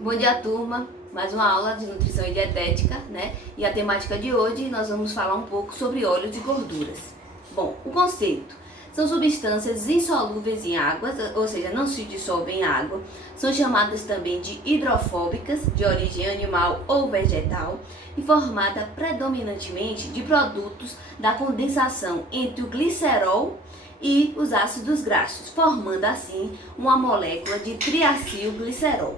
Bom dia, turma! Mais uma aula de nutrição e dietética, né? E a temática de hoje nós vamos falar um pouco sobre óleos e gorduras. Bom, o conceito são substâncias insolúveis em água, ou seja, não se dissolvem em água. São chamadas também de hidrofóbicas, de origem animal ou vegetal, e formada predominantemente de produtos da condensação entre o glicerol e os ácidos graxos, formando assim uma molécula de triacilglicerol.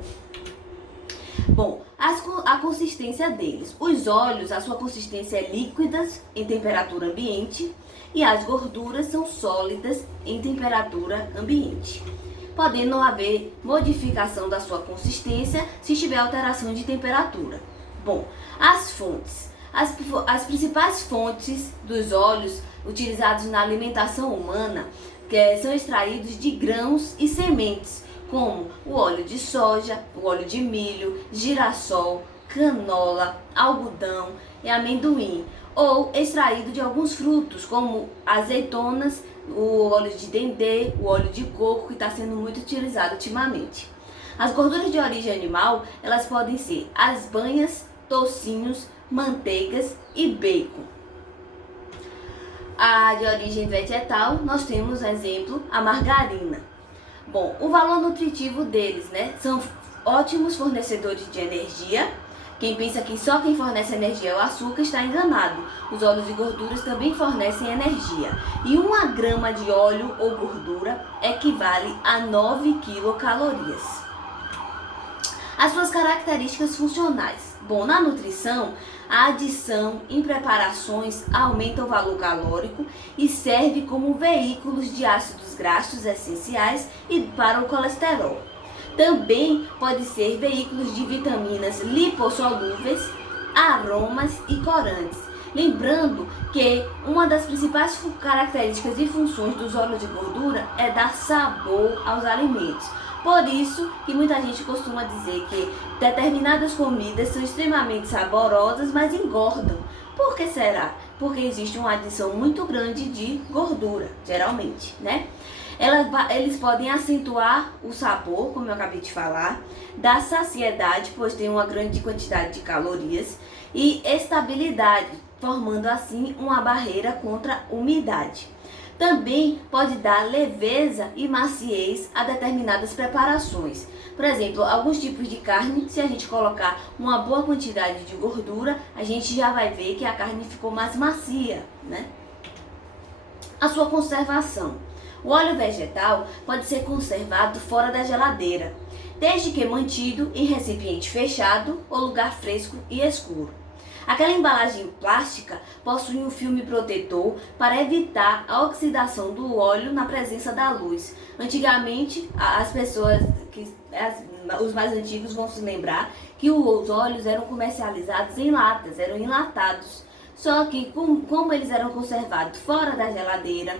Bom, a consistência deles. Os óleos, a sua consistência é líquida em temperatura ambiente e as gorduras são sólidas em temperatura ambiente, podendo haver modificação da sua consistência se tiver alteração de temperatura. Bom, as fontes. As principais fontes dos óleos utilizados na alimentação humana são extraídos de grãos e sementes, como o óleo de soja, o óleo de milho, girassol, canola, algodão e amendoim, ou extraído de alguns frutos, como azeitonas, o óleo de dendê, o óleo de coco, que está sendo muito utilizado ultimamente. As gorduras de origem animal, elas podem ser as banhas, toucinhos, manteigas e bacon. A de origem vegetal, nós temos, exemplo, a margarina. Bom, o valor nutritivo deles, né? São ótimos fornecedores de energia. Quem pensa que só quem fornece energia é o açúcar está enganado. Os óleos e gorduras também fornecem energia. E 1 grama de óleo ou gordura equivale a 9 quilocalorias. As suas características funcionais. Bom, na nutrição, a adição em preparações aumenta o valor calórico e serve como veículos de ácidos graxos essenciais e para o colesterol. Também pode ser veículos de vitaminas lipossolúveis, aromas e corantes. Lembrando que uma das principais características e funções dos óleos de gordura é dar sabor aos alimentos. Por isso que muita gente costuma dizer que determinadas comidas são extremamente saborosas, mas engordam. Por que será? Porque existe uma adição muito grande de gordura, geralmente, né? Eles podem acentuar o sabor, como eu acabei de falar, dar saciedade, pois tem uma grande quantidade de calorias, e estabilidade, formando assim uma barreira contra a umidade. Também pode dar leveza e maciez a determinadas preparações. Por exemplo, alguns tipos de carne, se a gente colocar uma boa quantidade de gordura, a gente já vai ver que a carne ficou mais macia, né? A sua conservação. O óleo vegetal pode ser conservado fora da geladeira, desde que mantido em recipiente fechado ou lugar fresco e escuro. Aquela embalagem plástica possui um filme protetor para evitar a oxidação do óleo na presença da luz. Antigamente, as pessoas, os mais antigos vão se lembrar que os óleos eram comercializados em latas, eram enlatados. Só que como eles eram conservados fora da geladeira,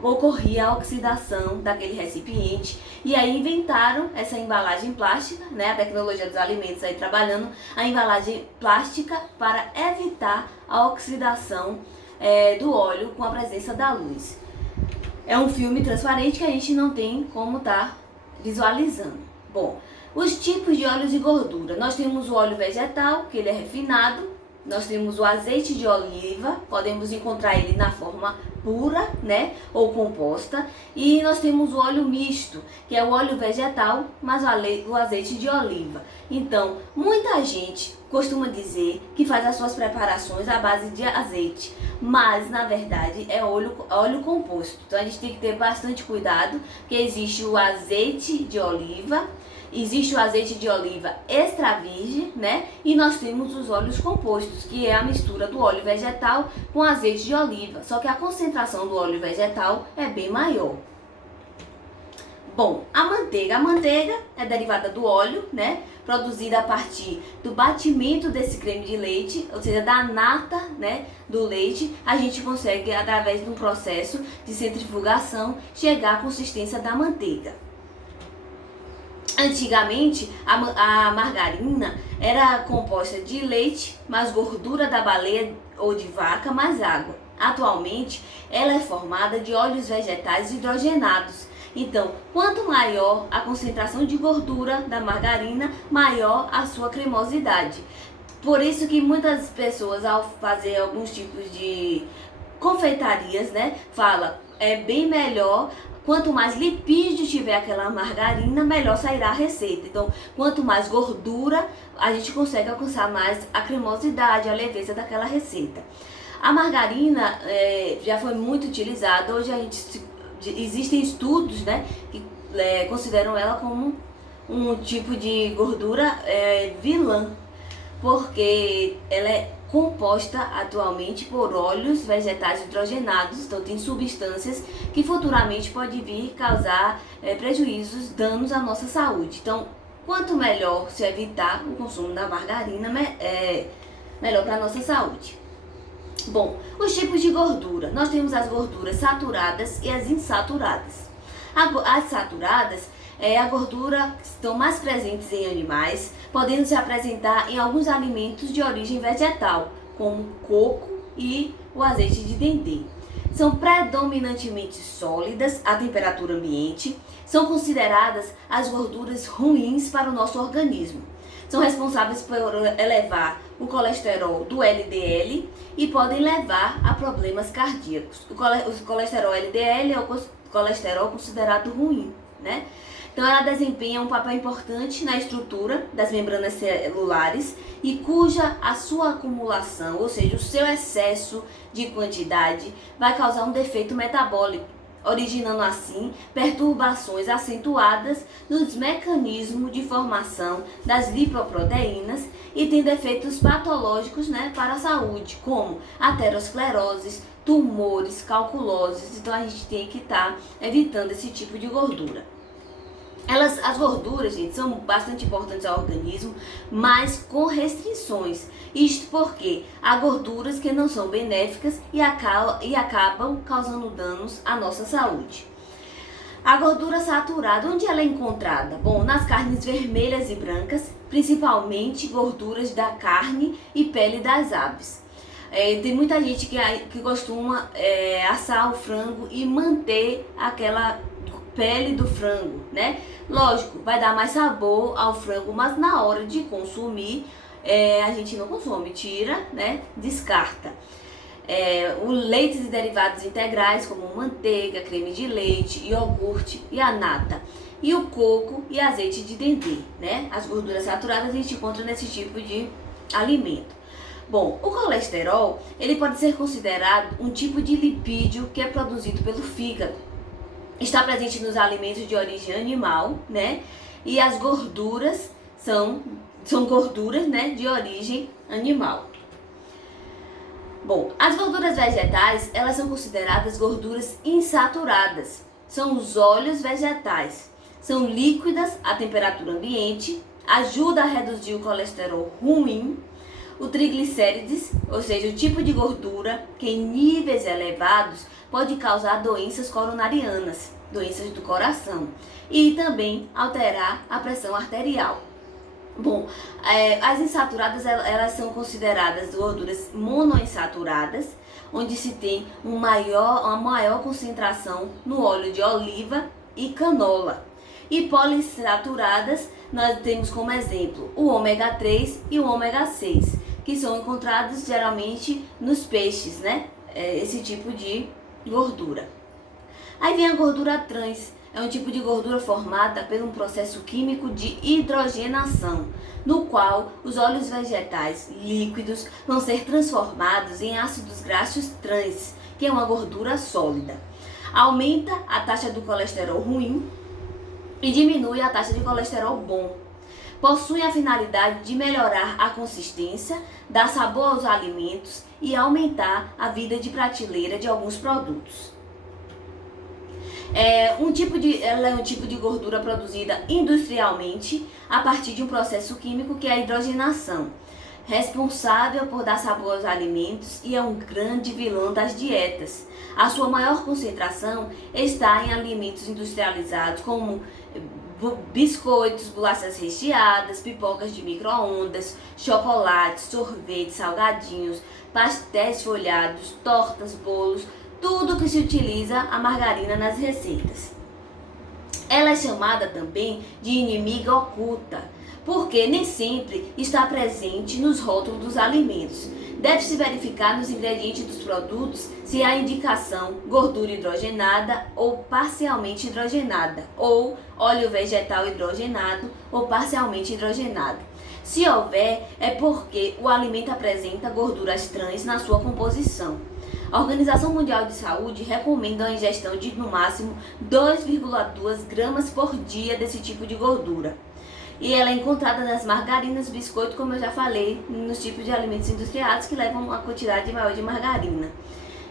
ocorria a oxidação daquele recipiente, e aí inventaram essa embalagem plástica, né, a tecnologia dos alimentos aí trabalhando a embalagem plástica para evitar a oxidação do óleo com a presença da luz. É um filme transparente que a gente não tem como estar visualizando. Bom, os tipos de óleos e gordura. Nós temos o óleo vegetal, que ele é refinado. Nós temos o azeite de oliva, podemos encontrar ele na forma pura, né, ou composta. E nós temos o óleo misto, que é o óleo vegetal, mas o azeite de oliva. Então, muita gente costuma dizer que faz as suas preparações à base de azeite, mas na verdade é óleo composto. Então a gente tem que ter bastante cuidado, porque existe o azeite de oliva, existe o azeite de oliva extra virgem, né? E nós temos os óleos compostos, que é a mistura do óleo vegetal com azeite de oliva. Só que a concentração do óleo vegetal é bem maior. Bom, a manteiga é derivada do óleo, né? Produzida a partir do batimento desse creme de leite, ou seja, da nata, né, do leite. A gente consegue, através de um processo de centrifugação, chegar à consistência da manteiga. Antigamente, a margarina era composta de leite, mais gordura da baleia ou de vaca, mais água. Atualmente, ela é formada de óleos vegetais hidrogenados, Então, quanto maior a concentração de gordura da margarina, maior a sua cremosidade. Por isso que muitas pessoas, ao fazer alguns tipos de confeitarias, né, fala, é bem melhor, quanto mais lipídio tiver aquela margarina, melhor sairá a receita. Então, quanto mais gordura, a gente consegue alcançar mais a cremosidade, a leveza daquela receita. A margarina já foi muito utilizada. Hoje existem estudos, né, que consideram ela como um tipo de gordura vilã, porque ela é composta atualmente por óleos vegetais hidrogenados, então tem substâncias que futuramente pode vir causar prejuízos, danos à nossa saúde. Então, quanto melhor se evitar o consumo da margarina, melhor para a nossa saúde. Bom, os tipos de gordura. Nós temos as gorduras saturadas e as insaturadas. As saturadas é a gordura que estão mais presentes em animais, podendo se apresentar em alguns alimentos de origem vegetal, como coco e o azeite de dendê. São predominantemente sólidas à temperatura ambiente, são consideradas as gorduras ruins para o nosso organismo. São responsáveis por elevar o colesterol do LDL e podem levar a problemas cardíacos. O colesterol LDL é o colesterol considerado ruim, né? Então ela desempenha um papel importante na estrutura das membranas celulares e cuja a sua acumulação, ou seja, o seu excesso de quantidade, vai causar um defeito metabólico, originando assim perturbações acentuadas nos mecanismos de formação das lipoproteínas e tendo efeitos patológicos, né, para a saúde, como aterosclerose, tumores, calculoses. Então a gente tem que estar evitando esse tipo de gordura. As gorduras, gente, são bastante importantes ao organismo, mas com restrições. Isto porque há gorduras que não são benéficas e acabam causando danos à nossa saúde. A gordura saturada, onde ela é encontrada? Bom, nas carnes vermelhas e brancas, principalmente gorduras da carne e pele das aves. Tem muita gente que costuma assar o frango e manter aquela pele do frango, né? Lógico, vai dar mais sabor ao frango, mas na hora de consumir, a gente não consome, tira, né? Descarta. Os leites e derivados integrais, como manteiga, creme de leite, iogurte e a nata. E o coco e azeite de dendê, né? As gorduras saturadas a gente encontra nesse tipo de alimento. Bom, o colesterol, ele pode ser considerado um tipo de lipídio que é produzido pelo fígado. Está presente nos alimentos de origem animal, né? E as gorduras são gorduras, né, de origem animal. Bom, as gorduras vegetais, elas são consideradas gorduras insaturadas. São os óleos vegetais. São líquidas à temperatura ambiente, ajuda a reduzir o colesterol ruim, o triglicérides, ou seja, o tipo de gordura que em níveis elevados pode causar doenças coronarianas, doenças do coração, e também alterar a pressão arterial. Bom, as insaturadas, elas são consideradas gorduras monoinsaturadas, onde se tem uma maior concentração no óleo de oliva e canola. E poliinsaturadas, nós temos como exemplo o ômega 3 e o ômega 6, que são encontrados geralmente nos peixes, né? Esse tipo de gordura. Aí vem a gordura trans, é um tipo de gordura formada por um processo químico de hidrogenação, no qual os óleos vegetais líquidos vão ser transformados em ácidos graxos trans, que é uma gordura sólida. Aumenta a taxa do colesterol ruim e diminui a taxa de colesterol bom. Possui a finalidade de melhorar a consistência, dar sabor aos alimentos e aumentar a vida de prateleira de alguns produtos. Ela é um tipo de gordura produzida industrialmente a partir de um processo químico que é a hidrogenação, responsável por dar sabor aos alimentos e é um grande vilão das dietas. A sua maior concentração está em alimentos industrializados como biscoitos, bolachas recheadas, pipocas de micro-ondas, chocolates, sorvetes, salgadinhos, pastéis folhados, tortas, bolos, tudo que se utiliza a margarina nas receitas. Ela é chamada também de inimiga oculta, porque nem sempre está presente nos rótulos dos alimentos. Deve-se verificar nos ingredientes dos produtos se há indicação gordura hidrogenada ou parcialmente hidrogenada, ou óleo vegetal hidrogenado ou parcialmente hidrogenado. Se houver, é porque o alimento apresenta gorduras trans na sua composição. A Organização Mundial de Saúde recomenda a ingestão de no máximo 2,2 gramas por dia desse tipo de gordura. E ela é encontrada nas margarinas, biscoito, como eu já falei, nos tipos de alimentos industriais que levam uma quantidade maior de margarina.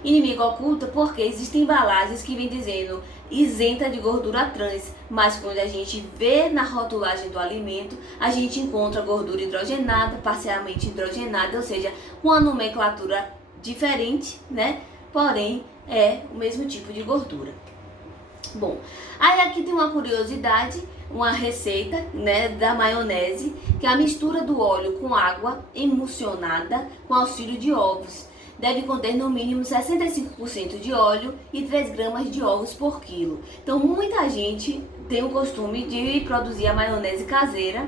Inimiga oculta porque existem embalagens que vêm dizendo isenta de gordura trans, mas quando a gente vê na rotulagem do alimento, a gente encontra gordura hidrogenada, parcialmente hidrogenada, ou seja, uma nomenclatura diferente, né? Porém, é o mesmo tipo de gordura. Bom, aí aqui tem uma curiosidade, uma receita, né, da maionese, que é a mistura do óleo com água emulsionada com auxílio de ovos. Deve conter no mínimo 65% de óleo e 3 gramas de ovos por quilo. Então muita gente tem o costume de produzir a maionese caseira.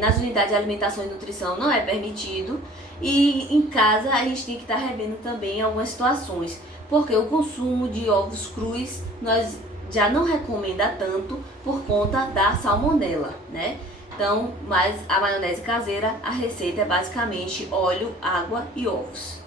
Nas unidades de alimentação e nutrição não é permitido. E em casa a gente tem que estar revendo também algumas situações. Porque o consumo de ovos crus nós já não recomenda tanto por conta da salmonela, né? Então, mas a maionese caseira, a receita é basicamente óleo, água e ovos.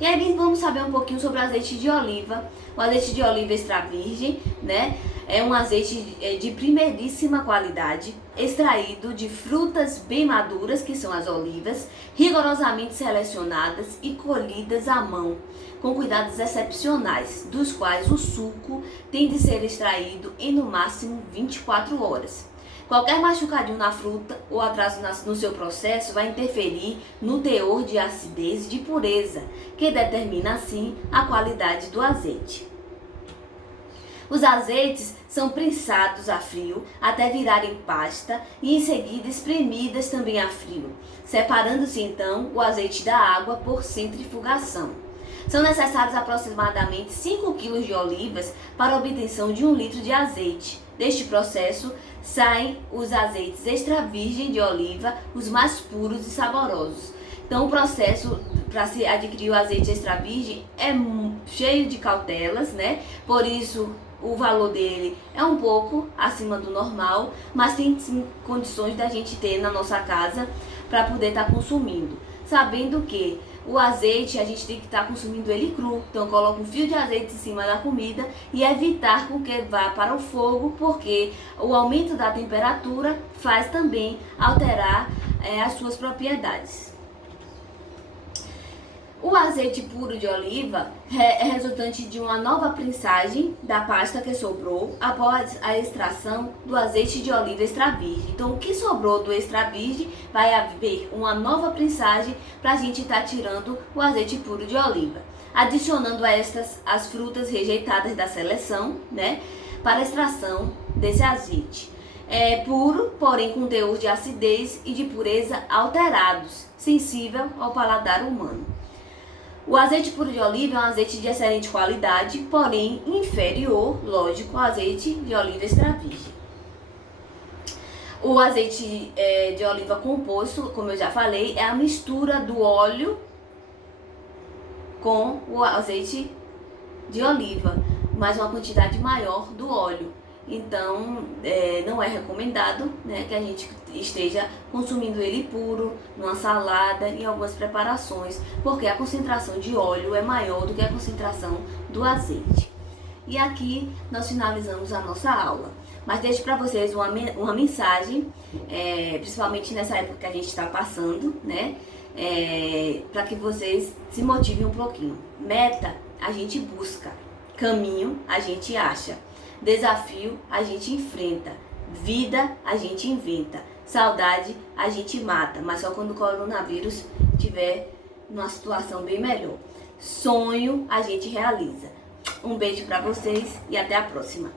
E aí vamos saber um pouquinho sobre o azeite de oliva. O azeite de oliva extra virgem, né? É um azeite de primeiríssima qualidade, extraído de frutas bem maduras, que são as olivas, rigorosamente selecionadas e colhidas à mão, com cuidados excepcionais, dos quais o suco tem de ser extraído em no máximo 24 horas. Qualquer machucadinho na fruta ou atraso no seu processo vai interferir no teor de acidez e de pureza, que determina assim a qualidade do azeite. Os azeites são prensados a frio até virarem pasta e em seguida espremidas também a frio, separando-se então o azeite da água por centrifugação. São necessários aproximadamente 5 kg de olivas para a obtenção de 1 litro de azeite. Deste processo saem os azeites extra virgem de oliva, os mais puros e saborosos. Então o processo para se adquirir o azeite extra virgem é cheio de cautelas, né? Por isso o valor dele é um pouco acima do normal, mas tem sim condições da gente ter na nossa casa para poder estar consumindo. Sabendo que o azeite a gente tem que estar consumindo ele cru, então coloca um fio de azeite em cima da comida e evitar com que vá para o fogo, porque o aumento da temperatura faz também alterar as suas propriedades. O azeite puro de oliva é resultante de uma nova prensagem da pasta que sobrou após a extração do azeite de oliva extra virgem. Então, o que sobrou do extra virgem vai haver uma nova prensagem para a gente estar tirando o azeite puro de oliva, adicionando a estas as frutas rejeitadas da seleção, né, para a extração desse azeite. É puro, porém com teor de acidez e de pureza alterados, sensível ao paladar humano. O azeite puro de oliva é um azeite de excelente qualidade, porém inferior, lógico, ao azeite de oliva extra virgem. O azeite de oliva composto, como eu já falei, é a mistura do óleo com o azeite de oliva, mas uma quantidade maior do óleo. Então, não é recomendado, né, que a gente esteja consumindo ele puro, numa salada, em algumas preparações, porque a concentração de óleo é maior do que a concentração do azeite. E aqui nós finalizamos a nossa aula. Mas deixo para vocês uma mensagem, principalmente nessa época que a gente está passando, né, para que vocês se motivem um pouquinho. Meta, a gente busca. Caminho, a gente acha. Desafio, a gente enfrenta. Vida, a gente inventa. Saudade, a gente mata. Mas só quando o coronavírus estiver numa situação bem melhor. Sonho, a gente realiza. Um beijo para vocês e até a próxima.